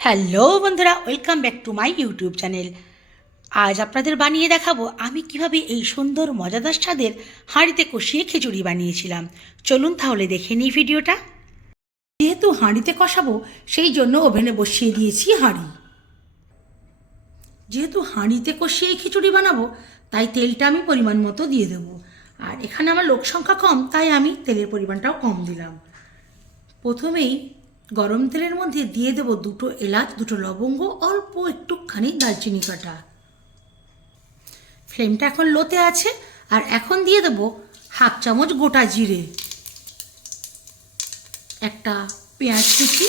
Hello বন্ধুরা, welcome back to my YouTube channel. আজ আপনাদের বানিয়ে দেখাবো আমি কিভাবে এই সুন্দর মজাদার স্বাদের হাঁড়িতে কষিয়ে খিচুড়ি বানিয়েছিলাম। চলুন তাহলে দেখে নিই ভিডিওটা। যেহেতু হাঁড়িতে কষাবো সেই জন্য ওভেনে বসিয়ে দিয়েছি হাঁড়ি। যেহেতু হাঁড়িতে কষিয়ে খিচুড়ি বানাবো তাই তেলটা আমি পরিমাণ মতো দিয়ে দেবো। আর এখানে আমার লোক সংখ্যা কম তাই আমি তেলের পরিমাণটাও কম দিলাম। প্রথমেই গরম তেলের মধ্যে দিয়ে দেবো 2টো এলাচ, 2টো লবঙ্গ, অল্প একটুখানি দারচিনি কাটা। ফ্লেমটা এখন লোতে আছে। আর এখন দিয়ে দেবো 1/2 চামচ গোটা জিরে, একটা পেঁয়াজ কুচি,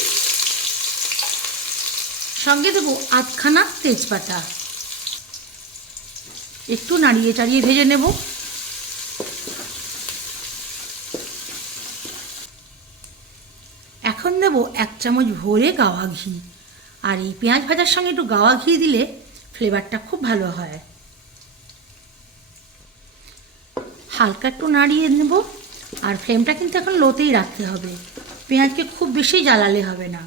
সঙ্গে দেবো আধখানা তেজপাতা। একটু নাড়িয়ে চাড়িয়ে ভেজে নেব। এখন দেব 1 চামচ ভরে গাওয়া ঘি। আর এই পেঁয়াজ ভাজার সঙ্গে একটু গাওয়া ঘি দিলে ফ্লেভারটা খুব ভালো হয়। হালকা একটু নাড়িয়ে নেব। আর ফ্লেমটা কিন্তু এখন লোতেই রাখতে হবে, পেঁয়াজকে খুব বেশি জ্বালালে হবে না।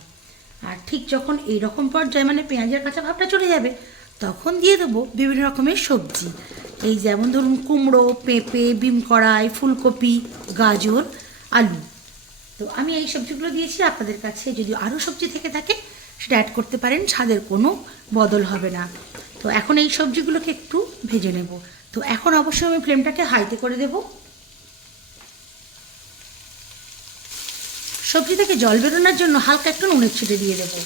আর ঠিক যখন এই রকম পর্যায়ে মানে পেঁয়াজের কাঁচা ভাবটা চলে যাবে তখন দিয়ে দেবো বিভিন্ন রকমের সবজি। এই যেমন ধরুন কুমড়ো, পেঁপে, বিম কড়াই, ফুলকপি, গাজর, আলু। তো আমি এই সবজিগুলো দিয়েছি। আপনাদের কাছে যদি আরও সবজি থেকে থাকে সেটা অ্যাড করতে পারেন, স্বাদের কোনো বদল হবে না। তো এখন এই সবজিগুলোকে একটু ভেজে নেব। তো এখন অবশ্যই আমি ফ্লেমটাকে হাইতে করে দেব। সবজি থেকে জল বেরোনোর জন্য হালকা একটু নুনের ছিটে দিয়ে দেবো।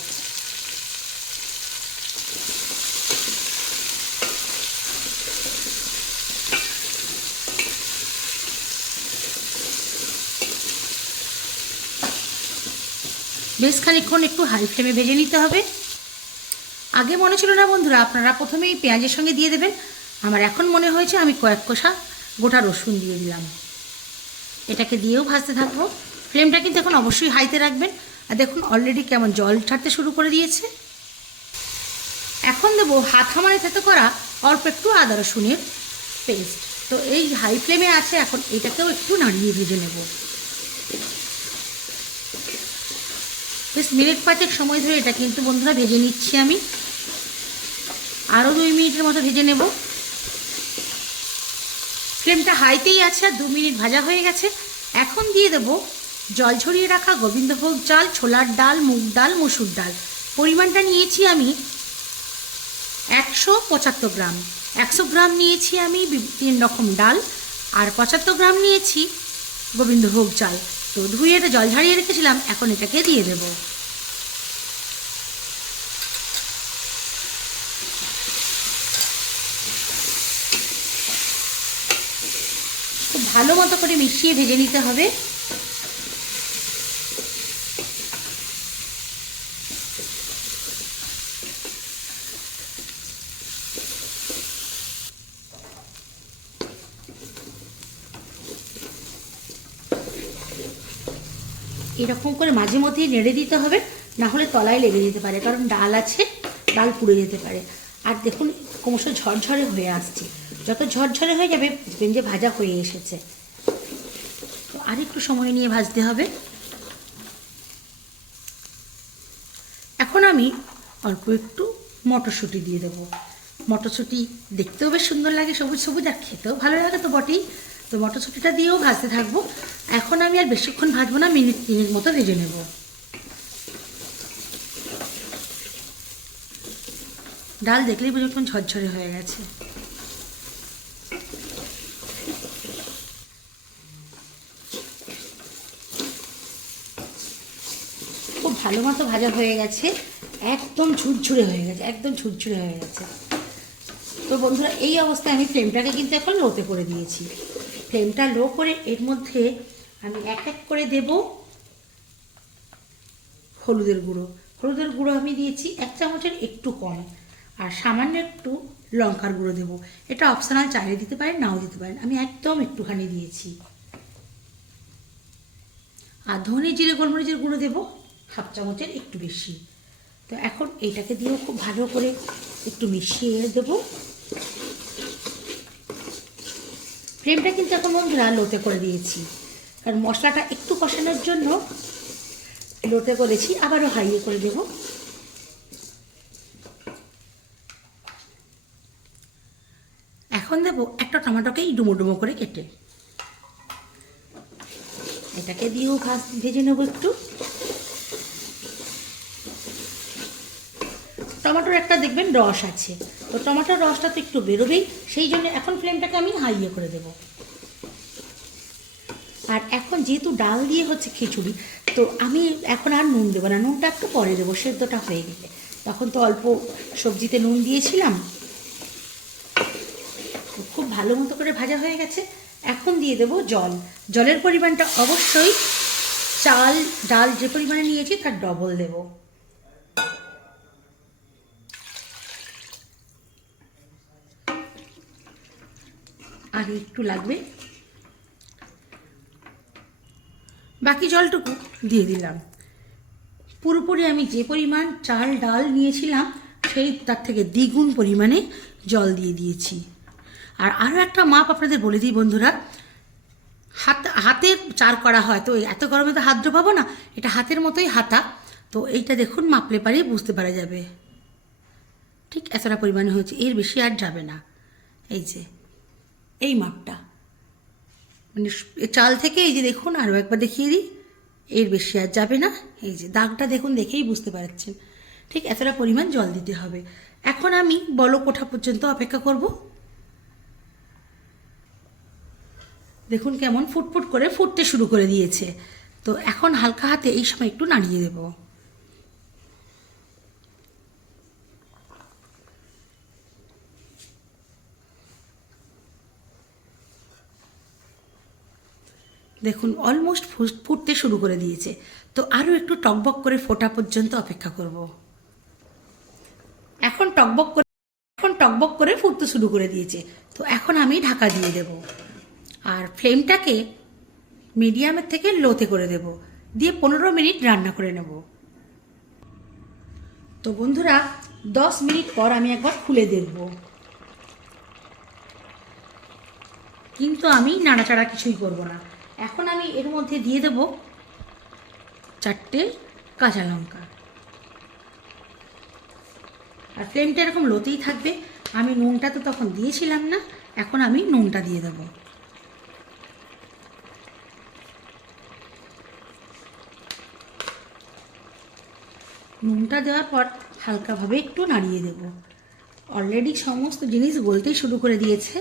বেশ খানিকক্ষণ একটু হাই ফ্লেমে ভেজে নিতে হবে। আগে মনে ছিল না বন্ধুরা আপনারা প্রথমেই পেঁয়াজের সঙ্গে দিয়ে দেবেন। আমার এখন মনে হয়েছে আমি কয়েক কষা গোটা রসুন দিয়ে দিলাম। এটাকে দিয়েও ভাজতে থাকবো। ফ্লেমটা কিন্তু এখন অবশ্যই হাইতে রাখবেন। আর দেখুন অলরেডি কেমন জল ছাড়তে শুরু করে দিয়েছে। এখন দেবো হাত হামারে থেতো করা অল্প একটু আদা রসুনের পেস্ট। তো এই হাই ফ্লেমে আছে, এখন এটাকেও একটু নাড়িয়ে ভেজে নেব। বেশ মিনিট 5 সময় ধরে এটা কিন্তু বন্ধুরা ভেজে নিচ্ছি আমি। আরও 2 মিনিটের মতো ভেজে নেব। ফ্লেমটা হাইতেই আছে। আর 2 মিনিট ভাজা হয়ে গেছে। এখন দিয়ে দেবো জল ঝরিয়ে রাখা গোবিন্দভোগ চাল, ছোলার ডাল, মুগ ডাল, মসুর ডাল। পরিমাণটা নিয়েছি আমি 175 গ্রাম। 100 গ্রাম নিয়েছি আমি 3 রকম ডাল, আর 75 গ্রাম নিয়েছি গোবিন্দভোগ চাল। তো ধুয়ে এটা জল ঝরিয়ে রেখেছিলাম, এখন এটাকে দিয়ে দেব। খুব ভালো মতো করে মিশিয়ে ভেজে নিতে হবে। এরকম করে মাঝে মধ্যেই নেড়ে দিতে হবে, না হলে তলায় লেগে যেতে পারে, কারণ ডাল আছে, ডাল পুড়ে যেতে পারে। আর দেখুন ক্রমশ ঝরঝরে হয়ে আসছে। যত ঝরঝরে হয়ে যাবে দেখবেন যে ভাজা হয়ে এসেছে। তো আর একটু সময় নিয়ে ভাজতে হবে। এখন আমি অল্প একটু মটরশুঁটি দিয়ে দেবো। মটরশুঁটি দেখতেও বেশ সুন্দর লাগে, সবুজ সবুজ, আর খেতেও ভালো লাগে তো বটেই। তো মটরশুঁটিটা দিয়েও ভাজতে থাকবো। এখন আমি আর বেশিক্ষণ ভাজবো না, মিনিট 3 মতো ভেজে নেব। ডাল দেখলেই বুঝুন ঝরঝরে হয়ে গেছে। খুব ভালো মতো ভাজা হয়ে গেছে, একদম ঝুরঝুরে হয়ে গেছে, একদম ঝুরঝুরে হয়ে গেছে। তো বন্ধুরা এই অবস্থায় আমি ফ্লেমটাকে কিন্তু এখন লোতে করে দিয়েছি। ফ্লেমটা লো করে এর মধ্যে আমি এক এক করে দেব হলুদের গুঁড়ো। হলুদের গুঁড়ো আমি দিয়েছি 1 চামচের একটু কম। আর সামান্য একটু লঙ্কার গুঁড়ো দেবো। এটা অপশনাল, চাইলে দিতে পারেন, নাও দিতে পারেন। আমি একদম একটুখানি দিয়েছি। আর ধনে জিরে গোলমরিচের গুঁড়ো দেবো 1/2 চামচের একটু বেশি। তো এখন এইটাকে দিয়েও খুব ভালো করে একটু মিশিয়ে দেবো। ফ্লেমটা কিন্তু এখন বন্ধুরা লোতে করে দিয়েছি, কারণ মশলাটা একটু কষানোর জন্য লোতে করেছি। আবারও হাইয়ে করে দেবো। এখন দেবো একটা টমেটোকে ডুমো ডুমো করে কেটে, এটাকে দিয়েও ভেজে নেবো একটু। টমেটোর একটা দেখবেন রস আছে, তো টমেটোর রসটা তো একটু বেরোবেই, সেই জন্য এখন ফ্লেমটাকে আমি হাইয়ে করে দেবো। আর এখন যেহেতু ডাল দিয়ে হচ্ছে খিচুড়ি, তো আমি এখন আর নুন দেবো না, নুনটা একটু পরে দেবো সেদ্ধটা হয়ে গেলে। তখন তো অল্প সবজিতে নুন দিয়েছিলাম, খুব ভালো মতো করে ভাজা হয়ে গেছে। এখন দিয়ে দেবো জল। জলের পরিমাণটা অবশ্যই চাল ডাল যে পরিমাণে নিয়েছি তার ডবল দেব। আর একটু লাগবে, বাকি জলটুকু দিয়ে দিলাম। পুরোপুরি আমি যে পরিমাণ চাল ডাল নিয়েছিলাম সেই তার থেকে দ্বিগুণ পরিমাণে জল দিয়ে দিয়েছি। আর আরও একটা মাপ আপনাদের বলে দিই বন্ধুরা, হাতে চার করা হয়, তো এত গরমে তো হাত ডোবাবো না, এটা হাতের মতোই হাতা, তো এইটা দেখুন মাপলে পারে বুঝতে পারা যাবে ঠিক এতটা পরিমাণে হয়েছে, এর বেশি আর যাবে না। এই যে এই মাপটা, মানে চাল থেকে এই যে দেখুন, আরও একবার দেখিয়ে দিই, এর বেশি আর যাবে না। এই যে দাগটা দেখুন, দেখেই বুঝতে পারছেন ঠিক এতটা পরিমাণ জল দিতে হবে। এখন আমি বলক ওঠা পর্যন্ত অপেক্ষা করব। দেখুন কেমন ফুটফুট করে ফুটতে শুরু করে দিয়েছে, তো এখন হালকা হাতে এই সময় একটু নাড়িয়ে দেব। দেখুন অলমোস্ট ফুটতে শুরু করে দিয়েছে, তো আরও একটু টকবক করে ফোটা পর্যন্ত অপেক্ষা করব। এখন টকবক করে ফুটতে শুরু করে দিয়েছে, তো এখন আমি ঢাকা দিয়ে দেব। আর ফ্লেমটাকে মিডিয়ামের থেকে লোতে করে দেব, দিয়ে 15 মিনিট রান্না করে নেব। তো বন্ধুরা 10 মিনিট পর আমি একবার খুলে দেখব, কিন্তু আমি নাড়াচাড়া কিছুই করব না। এখন আমি এর মধ্যে দিয়ে দেব 4টে কাঁচা লঙ্কা। আর ফ্লেমটা এরকম লোতেই থাকবে। আমি নুনটা তো তখন দিয়েছিলাম না, এখন আমি নুনটা দিয়ে দেব। নুনটা দেওয়ার পর হালকাভাবে একটু নাড়িয়ে দেব। অলরেডি সমস্ত জিনিস গলতেই শুরু করে দিয়েছে,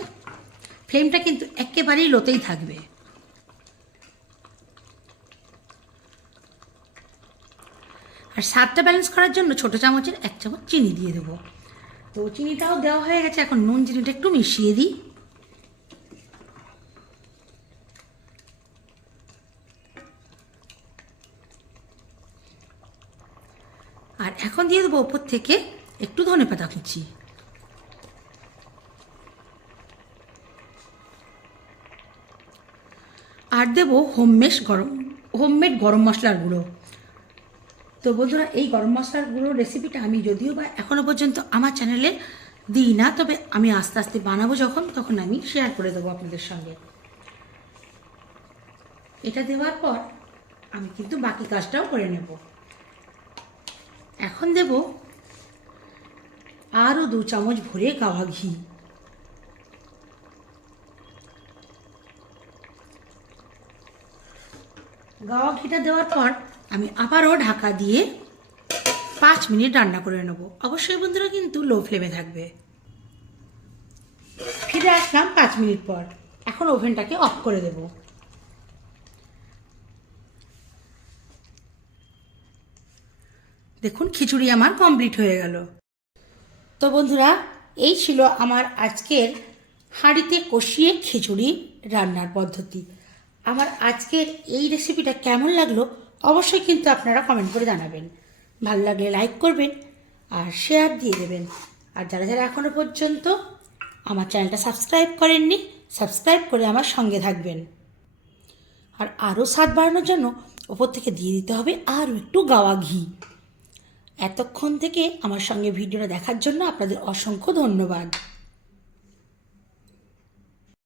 ফ্লেমটা কিন্তু একেবারেই লোতেই থাকবে। আর স্বাদটা ব্যালেন্স করার জন্য ছোটো চামচের 1 চামচ চিনি দিয়ে দেবো। তো চিনিটাও দেওয়া হয়ে গেছে, এখন নুন চিনিটা একটু মিশিয়ে দিই। আর এখন দিয়ে দেবো ওপর থেকে একটু ধনেপাতা কুচি। আর দেবো হোমমেড গরম মশলার গুঁড়ো। তো বন্ধুরা এই গরম মশলার গুঁড়োর রেসিপিটা আমি যদিও বা এখনও পর্যন্ত আমার চ্যানেলে দিই না, তবে আমি আস্তে আস্তে বানাবো তখন আমি শেয়ার করে দেবো আপনাদের সঙ্গে। এটা দেওয়ার পর আমি কিন্তু বাকি কাজটাও করে নেব। এখন দেব আরও 2 চামচ ভরে গাওয়া ঘি। গাওয়া ঘিটা দেওয়ার পর আমি আবারও ঢাকা দিয়ে 5 মিনিট রান্না করে নেব। অবশ্যই বন্ধুরা কিন্তু লো ফ্লেমে থাকবে। ফিরে আসলাম 5 মিনিট পর, এখন ওভেনটাকে অফ করে দেব। দেখুন খিচুড়ি আমার কমপ্লিট হয়ে গেল। তো বন্ধুরা এই ছিল আমার আজকের হাঁড়িতে কষিয়ে খিচুড়ি রান্নার পদ্ধতি। আমার আজকের এই রেসিপিটা কেমন লাগলো অবশ্যই কিন্তু আপনারা কমেন্ট করে জানাবেন। ভালো লাগলে লাইক করবেন আর শেয়ার দিয়ে দেবেন। আর যারা যারা এখনও পর্যন্ত আমার চ্যানেলটা সাবস্ক্রাইব করেননি, সাবস্ক্রাইব করে আমার সঙ্গে থাকবেন। আর আরও স্বাদ বাড়ানোর জন্য ওপর থেকে দিয়ে দিতে হবে আরও একটু গাওয়া ঘি। এতক্ষণ থেকে আমার সঙ্গে ভিডিওটা দেখার জন্য আপনাদের অসংখ্য ধন্যবাদ।